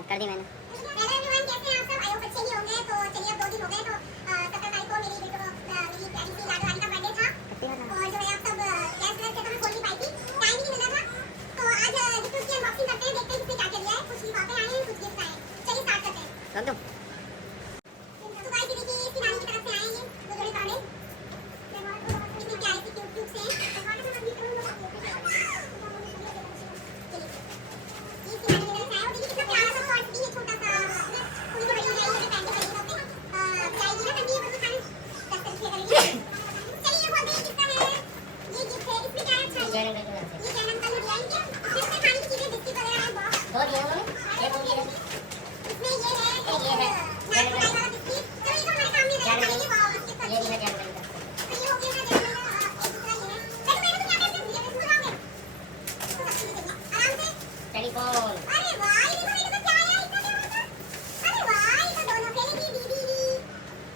हाँ कर दी मैंने। हेलो एवरीवन, कैसे हैं आप सब? आई होप अच्छे ही होंगे। तो चलिए, अब 2 दिन हो गए। तो 17 तारीख को मेरी प्यारी सी लाडो वाली का बर्थडे था। और जो है आप सब गेस्ट थे तो मैं खोल नहीं पाई थी, टाइम ही नहीं मिला था। तो आज गिफ्ट की अनबॉक्सिंग करते हैं, देखते हैं किसने क्या क्या लिया है। कुछ लिफाफे आए हैं, कुछ गिफ्ट आए हैं। चलिए स्टार्ट करते हैं। रख दो। तो गाइस, ये देखिए, इसकी नानी की तरफ से आए हैं ये 2 जोड़े कपड़े। कितने प्यारे से क्यूट क्यूट से हैं। चलिए, ये इसकी नानी की तरफ से आया है। और देखिए कितना प्यारा सा शॉर्ट भी है, छोटा सा। थोड़ी सी बड़ी हो जाएगी, अगर पैंट वाली होते जाएगी ना ठंडी, मतलब खाने दस तक किया करेगी। चलिए, ये खोलते हैं किसका है। ये गिफ्ट है, इसमें क्या है? अच्छा जय रंग के नाम से। ये क्या अंकल ने दिया है क्या? इसमें खाने की चीजें, बिस्किट वगैरह है, बॉक्स। दो दिया उन्होंने, एक उनकी है। इसमें ये है, ये है नाक वाला बिस्किट। चलो, ये तो हमारे काम में जय रहेगा, रंग ये वाव बिस्किट का। ये भी है जय रंग का। तो ये हो गया ना जैसे मेरा एक दूसरा ये है। वैसे मैंने तो क्या कहते हैं, ये बिस्कुट खाओगे? तो अच्छी चीजें चाहिए, आराम से। टेलीफोन। अरे वाह, ये देखो मेरे को क्या आया इतना देर में। अरे वाह, ये तो दोनों खेलेगी दीदी।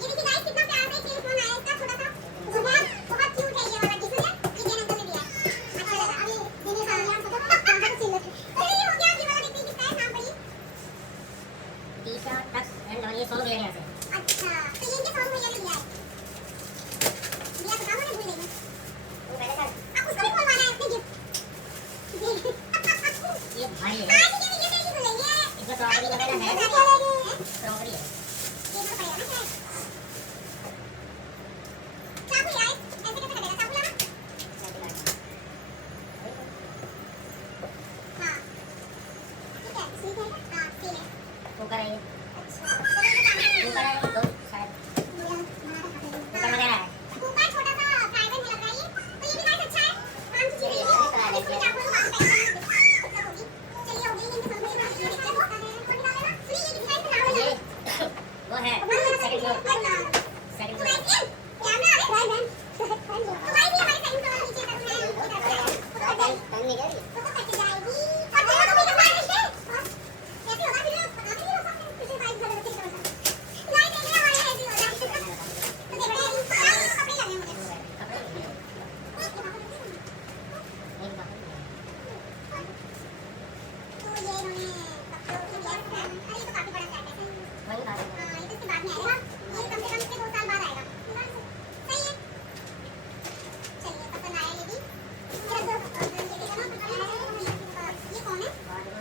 ये देखिए गाइस, कितना प्यारा सा टेलीफोन आया इसका, छोटा सा। बहुत बहुत क्यूट है ये वाला गिफ्ट। ये जैन अंकल ने दिया है, अच्छा लगा। अभी दीदी का नाम पता है, कहां से चिल्ला। अरे ये हो गया, ये वाला देखिए किसका है, नाम पढ़िए। टी-शर्ट टक्स एंड और ये सॉन्ग ले यहाँ से। अच्छा, तो ये इनके सॉन्ग भैया ने दिया है। दिया तो था, मैंने भूल गई मैं। तू पहले कर। अब उसको भी खोलवाना है अपने गिफ्ट। ये भारी है। आज ये वीडियो से ही खुलेंगे। इसमें क्रॉकरी वगैरह है। खोलेंगे। क्रॉकरी है। ये तो पड़ेगा ना शायद। चाकू यार, ऐसे कैसे करेगा? चाकू लाना। हाँ, ठीक है, सील है। हाँ, सील है। कुकर है ये। अच्छा, चलो ये काम है। कुकर है दो शायद। कुकर वगैरह है। कुकर छोटा सा फ्राई पैन में लग रहा है ये। तो ये भी गाइस अच्छा है, काम की चीज़ है ये। इसमें चाकू लो, वहाँ पे पैन में होगी। चलिए, हो गई इनके सामने ये देखते हैं। वो निकाल लेना। सुनिए, ये किस टाइप से नाम है? ये वो है सेकंड फ्लोर। सेकंड तो फ्लोर। गाइस, ये क्या ना है? Fry pan. तो गाइस, ये हमारे सेकंड फ्लोर नीचे तक है। इधर से तो कट टाइम नहीं कर तो कट जाएगी। और चलो तो मेरे पास है। कैसे होगा फिर? पता नहीं होगा फिर से फाइल कर देते हैं। गाइस, ये हमारे ऐसे हो रहा है। तो देखते हैं, ये कपड़े लगे मुझे। तो ये इन्होंने कपड़ों की लिया है। अरे ये तो काफी बड़ा सेट है। हाँ, ये तो इसके बाद में आएगा। ये कम से कम इसके 2 साल बाद आएगा। सही है। चलिए, पसंद आया ये भी। ये रख दो। ये देखो ना, ये कौन है?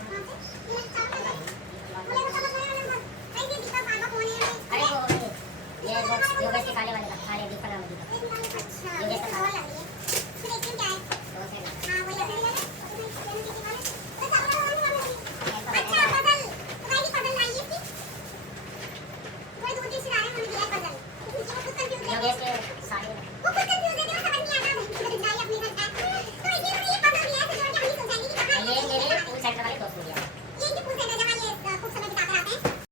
कहाँ से? ये चावल है। बोले तो समझ में आया ना। गाइस, ये दीपक बाबा कौन है? अरे वो ये योगेश के काले वाले का काले दीपक नाम दीपक। अच्छा, ये तो और लग रही है। फिर देखते हैं क्या है। दो से हाँ, वही लग रही है। अच्छा, पजल। तो गाइस, ये पजल लाई है इसकी। थोड़ी दूर से आ रहे हैं, उन्होंने दिया है पजल। इसमें कुछ कंफ्यूज है। योगेश के